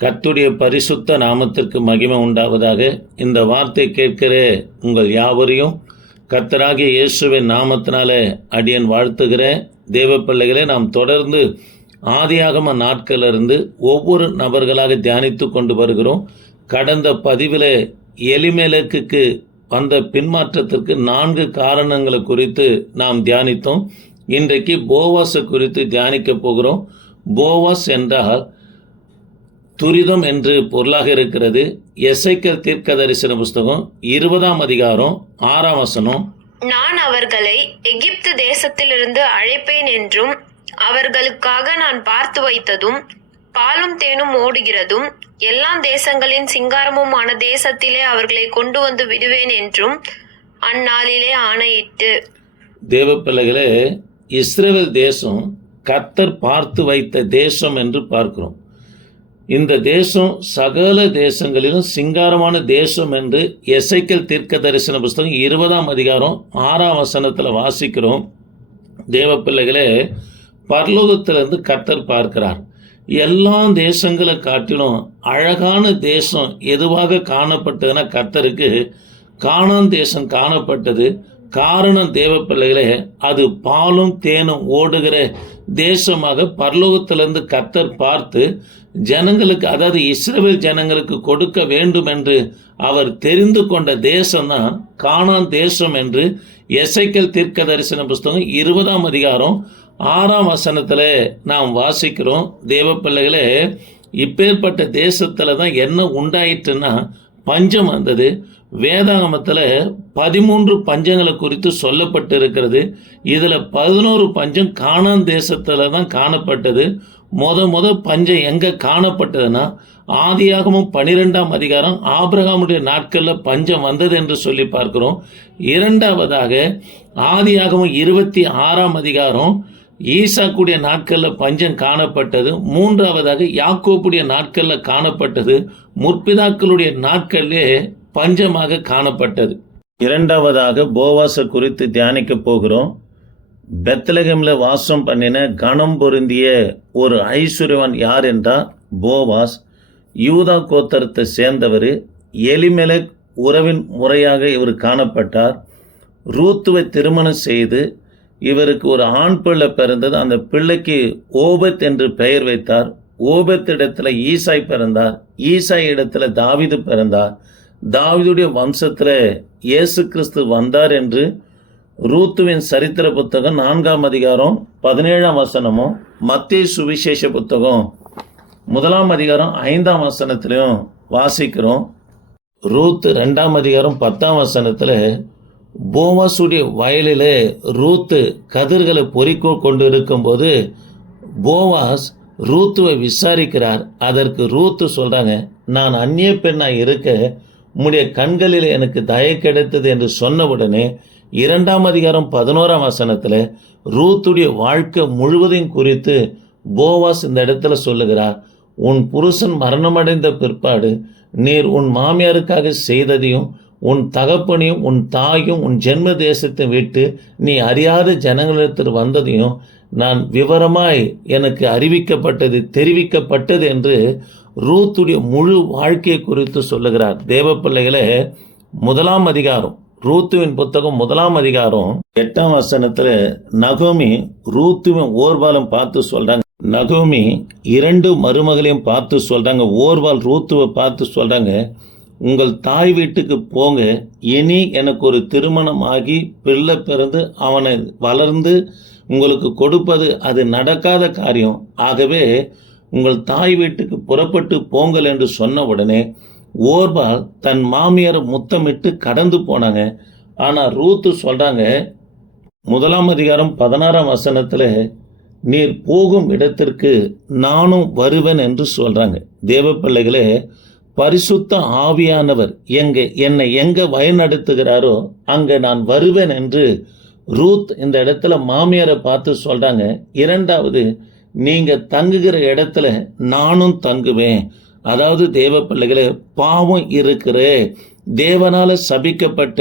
கர்த்தருடைய பரிசுத்த நாமத்திற்கு மகிமை உண்டாவதாக. இந்த வார்த்தை கேட்கிற உங்கள் யாவரையும் கர்த்தராகிய இயேசுவின் நாமத்தினாலே அடியேன் வாழ்த்துகிறேன். தேவ பிள்ளைகளே, நாம் தொடர்ந்து ஆதியாகம நாட்களிலிருந்து ஒவ்வொரு நபர்களாக தியானித்து கொண்டு வருகிறோம். கடந்த பதிவில் எலிமெலேக்குக்கு வந்த பின்மாற்றத்திற்கு 4 காரணங்களை குறித்து நாம் தியானித்தோம். இன்றைக்கு போவாஸை குறித்து தியானிக்க போகிறோம். போவாஸ் என்றால் துரிதம் என்று பொருளாக இருக்கிறது. எசேக்கியேல் தீர்க்கதரிசன புஸ்தகம் 20ஆம் அதிகாரம் 6ஆம் வசனம், நான் அவர்களை எகிப்து தேசத்திலிருந்து அழைப்பேன் என்றும் அவர்களுக்காக நான் பார்த்து வைத்ததும் பாலும் தேனும் ஓடுகிறதும் எல்லா தேசங்களின் சிங்காரமுமான தேசத்திலே அவர்களை கொண்டு வந்து விடுவேன் என்றும் அந்நாளிலே ஆணையிட்டு. தேவ பிள்ளைகளே, இஸ்ரவேல் தேசம் கர்த்தர் பார்த்து வைத்த தேசம் என்று பார்க்கிறோம். இந்த தேசம் சகல தேசங்களிலும் சிங்காரமான தேசம் என்று எசேக்கியேல் தீர்க்க தரிசன புஸ்தகம் 20ஆம் அதிகாரம் 6ஆம் வசனத்தில் வாசிக்கிறோம். தேவ பிள்ளைகளே, பரலோகத்திலிருந்து கர்த்தர் பார்க்கிறார். எல்லா தேசங்களை காட்டிலும் அழகான தேசம் எதுவாக காணப்பட்டதுன்னா கர்த்தருக்கு கானான் தேசம் காணப்பட்டது. காரணம் தேவ பிள்ளைகளே, அது பாலும் தேனும் ஓடுகிற தேசமாக பரலோகத்திலிருந்து கர்த்தர் பார்த்து ஜனங்களுக்கு, அதாவது இஸ்ரவேல் ஜனங்களுக்கு கொடுக்க வேண்டும் என்று அவர் தெரிந்து கொண்ட தேசம்தான் கானான் தேசம் என்று எசேக்கியேல் தீர்க்க தரிசன புஸ்தகம் 20ஆம் அதிகாரம் 6ஆம் வசனத்தில் நாம் வாசிக்கிறோம். தேவ பிள்ளைகளே, இப்பேற்பட்ட தேசத்தில் தான் என்ன உண்டாயிற்றுன்னா பஞ்சம் வந்தது. வேதாகமத்தில் 13 பஞ்சங்களை குறித்து சொல்லப்பட்டு இருக்கிறது. இதில் 11 பஞ்சம் கானான் தேசத்தில் தான் காணப்பட்டது. முத பஞ்சம் எங்கே காணப்பட்டதுன்னா ஆதியாகமம் 12ஆம் அதிகாரம் ஆபிரகாமுடைய நாட்களில் பஞ்சம் வந்தது என்று சொல்லி பார்க்கிறோம். இரண்டாவதாக ஆதியாகமம் 26ஆம் அதிகாரம் ஈசாக்குடைய நாட்களில் பஞ்சம் காணப்பட்டது. மூன்றாவதாக யாக்கோப்புடைய நாட்களில் காணப்பட்டது. முற்பிதாக்களுடைய நாட்களிலே பஞ்சமாக காணப்பட்டது. இரண்டாவதாக போவாஸை குறித்து தியானிக்க போகிறோம். பெத்லகேமில் வாசம் பண்ணின கணம் பொருந்திய ஒரு ஐஸ்வர்யவான் யார் என்றால் போவாஸ். யூதா கோத்திரத்தை சேர்ந்தவர். எலிமெலேக் உறவின் முறையாக இவர் காணப்பட்டார். ரூத்துவை திருமணம் செய்து இவருக்கு ஒரு ஆண் பிள்ளை பிறந்தது. அந்த பிள்ளைக்கு ஓபத் என்று பெயர் வைத்தார். ஓபத் இடத்துல ஈசாய் பிறந்தார். ஈசாய் இடத்துல தாவீது பிறந்தார். தாவீதுடைய வம்சத்தில் இயேசு கிறிஸ்து வந்தார் என்று ரூத்துவின் சரித்திர புத்தகம் 4ஆம் அதிகாரம் 17ஆம் வசனமும், மத்தேயு சுவிசேஷ புத்தகம் 1ஆம் அதிகாரம் 5ஆம் வசனத்திலையும் வாசிக்கிறோம். ரூத் 2ஆம் அதிகாரம் 10ஆம் வசனத்தில் போவாசுடைய வயலில் ரூத்து கதிர்களை பொறிக்கோ கொண்டு இருக்கும்போது போவாஸ் ரூத்துவை விசாரிக்கிறார். அதற்கு ரூத்து சொல்கிறாங்க, நான் அந்நிய பெண்ணாக இருக்க உம்முடைய கண்களில் எனக்கு தயை கிடைத்தது என்று சொன்னவுடனே 2ஆம் அதிகாரம் 11ஆம் வசனத்தில் ரூத்துடைய வாழ்க்கை முழுவதையும் குறித்து போவாஸ் இந்த இடத்துல சொல்லுகிறார். உன் புருஷன் மரணமடைந்த பிற்பாடு நீர் உன் மாமியாருக்காக செய்ததையும் உன் தகப்பனையும் உன் தாயும் உன் ஜென்ம தேசத்தை விட்டு நீ அறியாத ஜனங்களிடத்தில் வந்ததையும் நான் விவரமாய் எனக்கு அறிவிக்கப்பட்டது தெரிவிக்கப்பட்டது என்று ரூத்துடைய முழு வாழ்க்கையை குறித்து சொல்லுகிறார். தேவ பிள்ளைகளே, 1ஆம் அதிகாரம் ரூத்துவின் புத்தகம் 1ஆம் அதிகாரம் 8ஆம் வசனத்தில் நகோமி ரூத்துவின் ஓர்வாலும் பார்த்து சொல்றாங்க. நகோமி 2 மருமகளையும் பார்த்து சொல்றாங்க. ஓர்வால் ரூத்துவை பார்த்து சொல்றாங்க, உங்கள் தாய் வீட்டுக்கு போங்க. இனி எனக்கு ஒரு திருமணம் ஆகி பிள்ளை பிறந்து அவனை வளர்ந்து உங்களுக்கு கொடுப்பது அது நடக்காத காரியம். ஆகவே உங்கள் தாய் வீட்டுக்கு புறப்பட்டு போங்கள் என்று சொன்ன உடனே ஓர்பால் தன் மாமியாரை முத்தமிட்டு கடந்து போனாங்க. ஆனால் ரூத்து சொல்கிறாங்க, 1ஆம் அதிகாரம் 16ஆம் வசனத்தில் நீர் போகும் இடத்திற்கு நானும் வருவேன் என்று சொல்கிறாங்க. தேவ பிள்ளைகளே, பரிசுத்த ஆவியானவர் என்னை எங்கே வழிநடத்துகிறாரோ அங்கே நான் வருவேன் என்று ரூத் இந்த இடத்துல மாமியாரை பார்த்து சொல்கிறாங்க. இரண்டாவது, நீங்கள் தங்குகிற இடத்துல நானும் தங்குவேன். அதாவது தேவ பிள்ளைகளே, பாவம் இருக்கிற தேவனால் சபிக்கப்பட்ட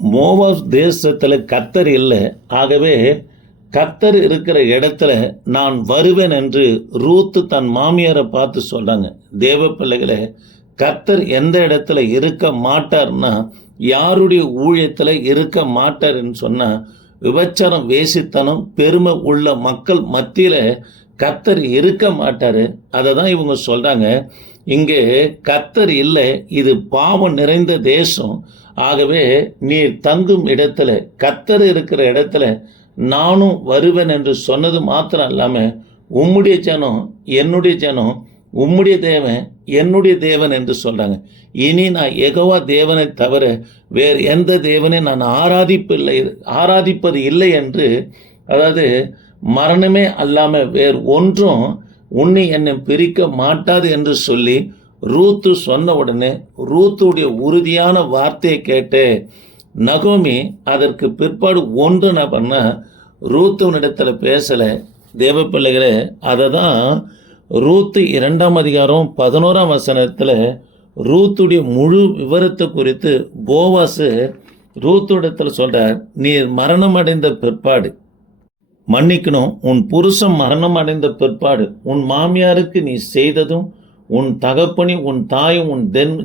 மோவாப் தேசத்தில் கர்த்தர் இல்லை. ஆகவே கர்த்தர் இருக்கிற இடத்துல நான் வருவேன் என்று ரூத்து தன் மாமியாரை பார்த்து சொல்றாங்க. தேவ பிள்ளைகளே, கர்த்தர் எந்த இடத்துல இருக்க மாட்டார்னா, யாருடைய ஊழியத்துல இருக்க மாட்டார்ன்னு சொன்னா, விபச்சாரம், வேசித்தனம், பெருமை உள்ள மக்கள் மத்தியில கர்த்தர் இருக்க மாட்டாரு. அதை தான் இவங்க சொல்றாங்க. இங்கே கர்த்தர் இல்லை, இது பாவம் நிறைந்த தேசம். ஆகவே நீர் தங்கும் இடத்துல, கர்த்தர் இருக்கிற இடத்துல நானும் வருவேன் என்று சொன்னது மாத்திரம் இல்லாம, உம்முடைய ஜனம் என்னுடைய ஜனம், உம்முடைய தேவன் என்னுடைய தேவன் என்று சொல்றாங்க. இனி நான் யெகோவா தேவனை தவிர வேறு எந்த தேவனை நான் ஆராதிப்பது இல்லை என்று, அதாவது மரணமே அல்லாம வேறு ஒன்றும் உன்னை என்னை பிரிக்க மாட்டாது என்று சொல்லி ரூத்து சொன்ன உடனே, ரூத்துடைய உறுதியான வார்த்தையை கேட்டு நகோமி அதற்கு பிற்பாடு ஒன்று நான் பண்ண, ரூத்துவனிடத்துல பேசல. தேவ பிள்ளைகளே, அதை தான் ரூத்து 2:11 ரூத்துடைய முழு விவரத்தை குறித்து போவாசு ரூத்துடத்தில் சொல்றார். நீர் மரணம் அடைந்த பிற்பாடு, மன்னிக்கணும், உன் புருஷன் மரணம் அடைந்த பிற்பாடு உன் மாமியாருக்கு நீ செய்ததும், உன் தகப்பனி, உன் தாயும், உன்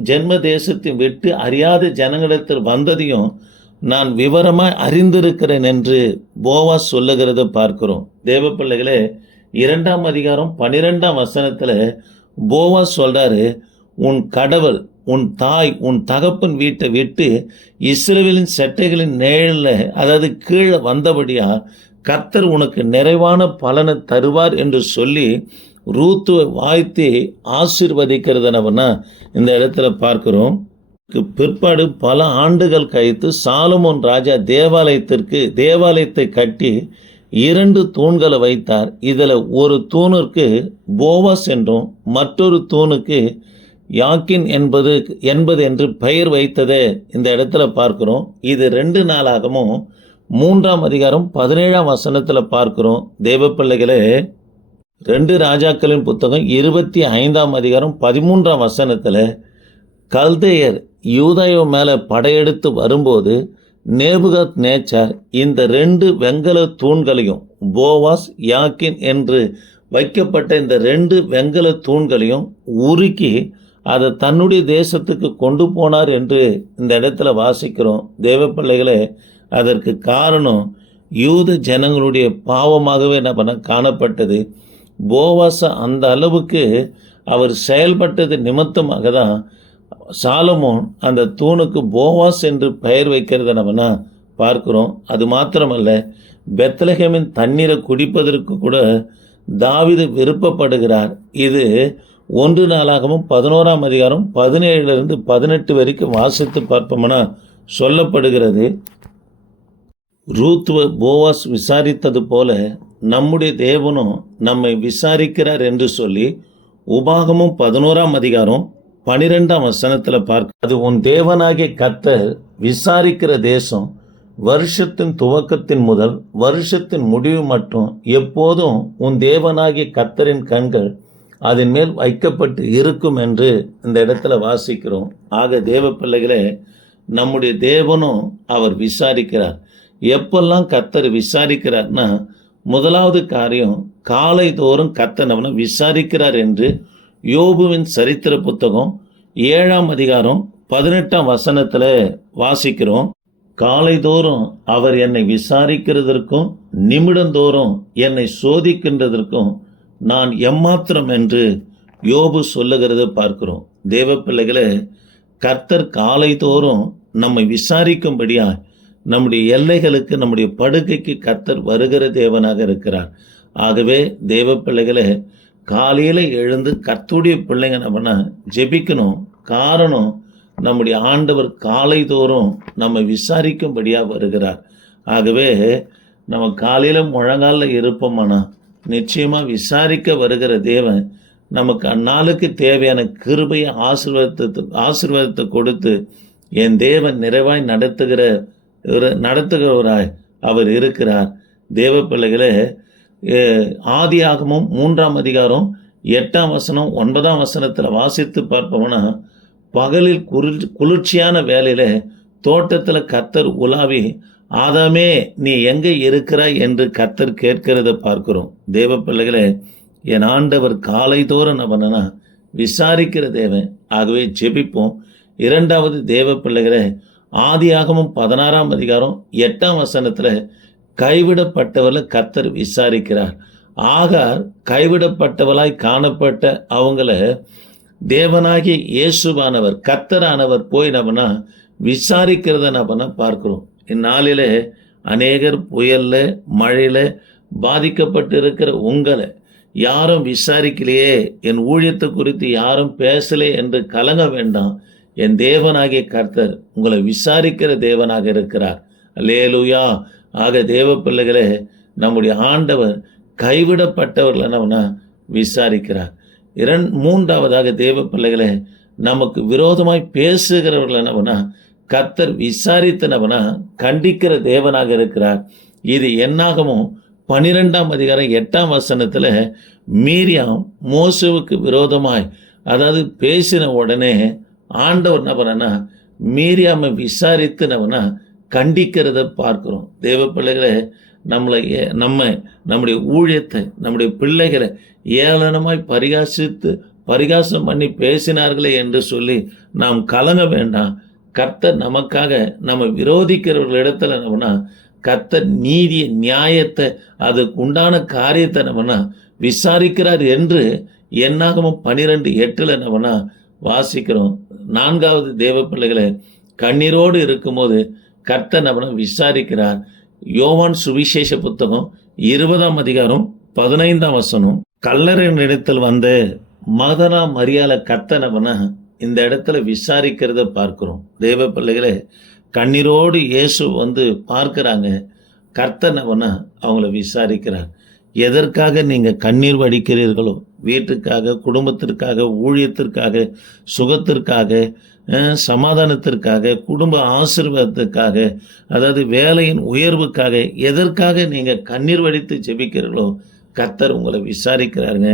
ஜென்ம தேசத்தை விட்டு அறியாத ஜனங்களிடத்தில் வந்ததையும் நான் விவரமாய் அறிந்திருக்கிறேன் என்று போவாஸ் சொல்லுகிறத பார்க்கிறோம். தேவ பிள்ளைகளே, 2:12 போவாஸ் சொல்றாரு, உன் கடவுள், உன் தாய், உன் தகப்பன் வீட்டை விட்டு இஸ்ரவேலின் செட்டைகளின் நிழல்ல, அதாவது கீழே வந்தபடியா கர்த்தர் உனக்கு நிறைவான பலனை தருவார் என்று சொல்லி ரூத்துவை வாழ்த்தி ஆசீர்வதிக்கிறதுனா இந்த இடத்துல பார்க்கிறோம். பிற்பாடு பல ஆண்டுகள் கழித்து சாலமோன் ராஜா தேவாலயத்தை கட்டி 2 தூண்களை வைத்தார். இதில் ஒரு தூணுக்கு போவாஸ் என்றும் மற்றொரு தூணுக்கு யாக்கின் என்பது என்று பெயர் வைத்ததை இந்த இடத்துல பார்க்கிறோம். இது 2 நாளாகவும் 3:17 பார்க்கிறோம். தேவ பிள்ளைகளே, 2 ராஜாக்களின் புத்தகம் 25:13 கல்தேயர் யூதாயோ மேலே படையெடுத்து வரும்போது நேபுகாத் நேச்சார் இந்த 2 வெங்கல தூண்களையும், போவாஸ், யாக்கின் என்று வைக்கப்பட்ட இந்த 2 வெங்கல தூண்களையும் உருக்கி அதை தன்னுடைய தேசத்துக்கு கொண்டு போனார் என்று இந்த இடத்துல வாசிக்கிறோம். தேவ பிள்ளைகளே, அதற்கு காரணம் யூத ஜனங்களுடைய பாவமாகவே காணப்பட்டது. போவாச அந்த அளவுக்கு அவர் செயல்பட்டது நிமித்தமாக தான் சாலமோன் அந்த தூணுக்கு போவாஸ் என்று பெயர் வைக்கிறத நம்ம பார்க்கிறோம். அது மாத்திரமல்ல, பெத்லகேமின் தண்ணீரை குடிப்பதற்கு கூட தாவீது விருப்பப்படுகிறார். இது 1 நாளாகவும் 11:17 வரைக்கும் வாசித்து பார்ப்போம்னா சொல்லப்படுகிறது. ரூத்துவ போவாஸ் விசாரித்தது போல நம்முடைய தேவனும் நம்மை விசாரிக்கிறார் என்று சொல்லி உபாகமும் 11:12 பார்க்க, அது உன் தேவனாகிய கர்த்தர் விசாரிக்கிற தேசம், வருஷத்தின் துவக்கத்தின் முதல் வருஷத்தின் முடிவு மட்டும் எப்போதும் உன் தேவனாகிய கர்த்தரின் கண்கள் அதன் மேல் வைக்கப்பட்டு இருக்கும் என்று இந்த இடத்துல வாசிக்கிறோம். ஆக தேவ பிள்ளைகளே, நம்முடைய தேவனும் அவர் விசாரிக்கிறார். எப்பெல்லாம் கர்த்தர் விசாரிக்கிறார்னா, முதலாவது காரியம், காலை தோறும் கர்த்தர் நம்மை விசாரிக்கிறார் என்று யோபுவின் சரித்திர புத்தகம் 7:18 வாசிக்கிறோம். காலை தோறும் அவர் என்னை விசாரிக்கிறதற்கும் நிமிடந்தோறும் என்னை சோதிக்கின்றதற்கும் நான் எம்மாத்திரம் என்று யோபு சொல்லுகிறத பார்க்கிறோம். தேவ பிள்ளைகளே, கர்த்தர் காலை தோறும் நம்மை விசாரிக்கும்படியா நம்முடைய எல்லைகளுக்கு, நம்முடைய படுக்கைக்கு கர்த்தர் வருகிற தேவனாக இருக்கிறார். ஆகவே தேவ பிள்ளைகளே, காலையில் எழுந்து கர்த்தருடைய பிள்ளைங்க நம்ம ஜெபிக்கணும். காரணம், நம்முடைய ஆண்டவர் காலை தோறும் நம்ம விசாரிக்கும்படியாக வருகிறார். ஆகவே நம்ம காலையில் முழங்காலில் இருப்போமானா நிச்சயமாக விசாரிக்க வருகிற தேவன் நமக்கு அந்நாளுக்கு தேவையான கிருபையை ஆசீர்வாதத்தை கொடுத்து என் தேவன் நிறைவாய் நடத்துகிறவராய் அவர் இருக்கிறார். தேவ பிள்ளைகளே, ஆதியாகமம் 3:8 9 வாசித்து பார்ப்போம்னா, பகலில் குளிர்ச்சியான வேலையில் தோட்டத்தில் கர்த்தர் உலாவி ஆதாமே நீ எங்கே இருக்கிறாய் என்று கர்த்தர் கேட்கிறத பார்க்கிறோம். தேவ பிள்ளைகளே, என் ஆண்டவர் காலைதோறும் நம்மனா விசாரிக்கிற தேவன். ஆகவே ஜெபிப்போம். இரண்டாவது தேவ பிள்ளைகளே, ஆதியாகமம் 16ஆம் அதிகாரம் 8ஆம் வசனத்தில் கைவிடப்பட்டவர்களை கர்த்தர் விசாரிக்கிறார். ஆகார் கைவிடப்பட்டவளாய் காணப்பட்ட அவங்கள தேவனாகிய இயேசுவானவர் கர்த்தரானவர் போய் நம்மனா விசாரிக்கிறத நம்ம பார்க்கிறோம். இந்நாளில் அநேகர் புயல்ல மழையில பாதிக்கப்பட்டு இருக்கிற உங்களை யாரும் விசாரிக்கலையே, என் ஊழியத்தை குறித்து யாரும் பேசலே என்று கலங்க வேண்டாம். என் தேவனாகிய கர்த்தர் உங்களை விசாரிக்கிற தேவனாக இருக்கிறார். அல்லேலூயா. ஆக தேவ பிள்ளைகளே, நம்முடைய ஆண்டவர் கைவிடப்பட்டவர்களை நம்மனா விசாரிக்கிறார். மூன்றாவதாக தேவ பிள்ளைகளே, நமக்கு விரோதமாய் பேசுகிறவர்களை நம்மனா கர்த்தர் விசாரித்து நம்மனா கண்டிக்கிற தேவனாக இருக்கிறார். இது என்னாகமும் 12ஆம் அதிகாரம் 8ஆம் வசனத்தில் மீரியாம் மோசேவுக்கு விரோதமாய் அதாவது பேசின உடனே ஆண்டவர் என்ன பண்ணனா மீரியாமை விசாரித்து நம்மனா கண்டிக்கிறத பார்க்கிறோம். தேவ பிள்ளைகளை, நம்முடைய ஊழியத்தை நம்முடைய பிள்ளைகளை ஏளனமாய் பரிகாசம் பண்ணி பேசினார்களே என்று சொல்லி நாம் கலங்க வேண்டாம். கர்த்தர் நமக்காக நம்ம விரோதிக்கிறவர்களிடத்துல நம்மனா கர்த்தர் நீதிய நியாயத்தை அதுக்கு உண்டான காரியத்தை நம்மனா விசாரிக்கிறார் என்று என்னாகமும் 12:8 நம்மனா வாசிக்கிறோம். நான்காவது தேவ பிள்ளைகளை, கண்ணீரோடு இருக்கும்போது கர்த்தர் நம்மனா விசாரிக்கிறார். யோவான் சுவிசேஷ புத்தகம் 20ஆம் அதிகாரம் 15ஆம் வசனம், கல்லறையின் இடத்தில் வந்த மகதலா மரியாளை கர்த்தர் நம்மனா இந்த இடத்துல விசாரிக்கிறத பார்க்கிறோம். தேவ பிள்ளைகளே, கண்ணீரோடு இயேசு வந்து பார்க்குறாங்க. கர்த்தர் நம்மனா அவங்கள விசாரிக்கிறார். எதற்காக நீங்கள் கண்ணீர் வடிக்கிறீர்களோ, வீட்டுக்காக, குடும்பத்திற்காக, ஊழியத்திற்காக, சுகத்திற்காக, சமாதானத்திற்காக, குடும்ப ஆசீர்வாதத்துக்காக, அதாவது வேலையின் உயர்வுக்காக, எதற்காக நீங்கள் கண்ணீர் வடித்து ஜெபிக்கிறீர்களோ கர்த்தர் உங்களை விசாரிக்கிறாருங்க.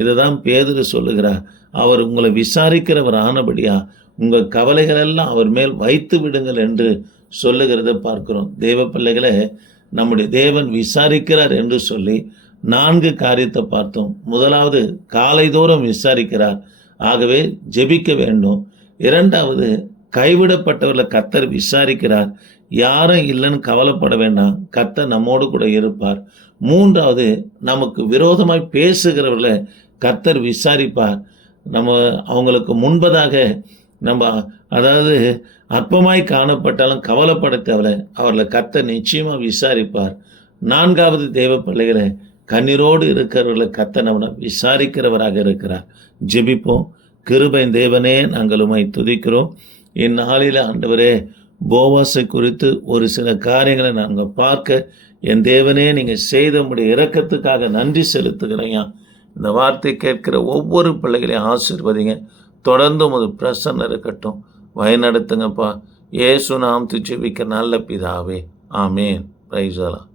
இதை தான் பேதுரு சொல்லுகிறார். அவர் உங்களை விசாரிக்கிறவர் ஆனபடியா உங்கள் கவலைகள் எல்லாம் அவர் மேல் வைத்து விடுங்கள் என்று சொல்லுகிறத பார்க்கிறோம். தேவ பிள்ளைகளை, நம்முடைய தேவன் விசாரிக்கிறார் என்று சொல்லி 4 காரியத்தை பார்த்தோம். முதலாவது, காலைதோறும் விசாரிக்கிறார். ஆகவே ஜெபிக்க வேண்டும். இரண்டாவது, கைவிடப்பட்டவர்களை கர்த்தர் விசாரிக்கிறார். யாரும் இல்லைன்னு கவலைப்பட வேண்டாம், கர்த்தர் நம்மோடு கூட இருப்பார். மூன்றாவது, நமக்கு விரோதமாய் பேசுகிறவர்களை கர்த்தர் விசாரிப்பார். அவங்களுக்கு முன்பதாக அதாவது அற்பமாய் காணப்பட்டாலும் கவலைப்பட தேவை, அவர்களை கர்த்தர் நிச்சயமாக விசாரிப்பார். நான்காவது தேவ பிள்ளைகளை, கண்ணீரோடு இருக்கிறவர்களை கர்த்தர் நம்மை விசாரிக்கிறவராக இருக்கிறார். ஜெபிப்போம். கிருபையின் தேவனே, நாங்கள் உம்மை துதிக்கிறோம். இந்நாளில் ஆண்டவரே, போவாசை குறித்து ஒரு சில காரியங்களை நாங்கள் பார்க்க என் தேவனே நீங்கள் செய்த உம்முடைய இரக்கத்துக்காக நன்றி செலுத்துகிறேன். இந்த வார்த்தை கேட்கிற ஒவ்வொரு பிள்ளைகளையும் ஆசீர்வதிங்க. தொடர்ந்து உமது பிரசன்னம் இருக்கட்டும். வழிநடத்துங்கப்பா. இயேசு நாமத்தில் ஜெபிக்க நல்ல பிதாவே. ஆமேன். Praise the Lord.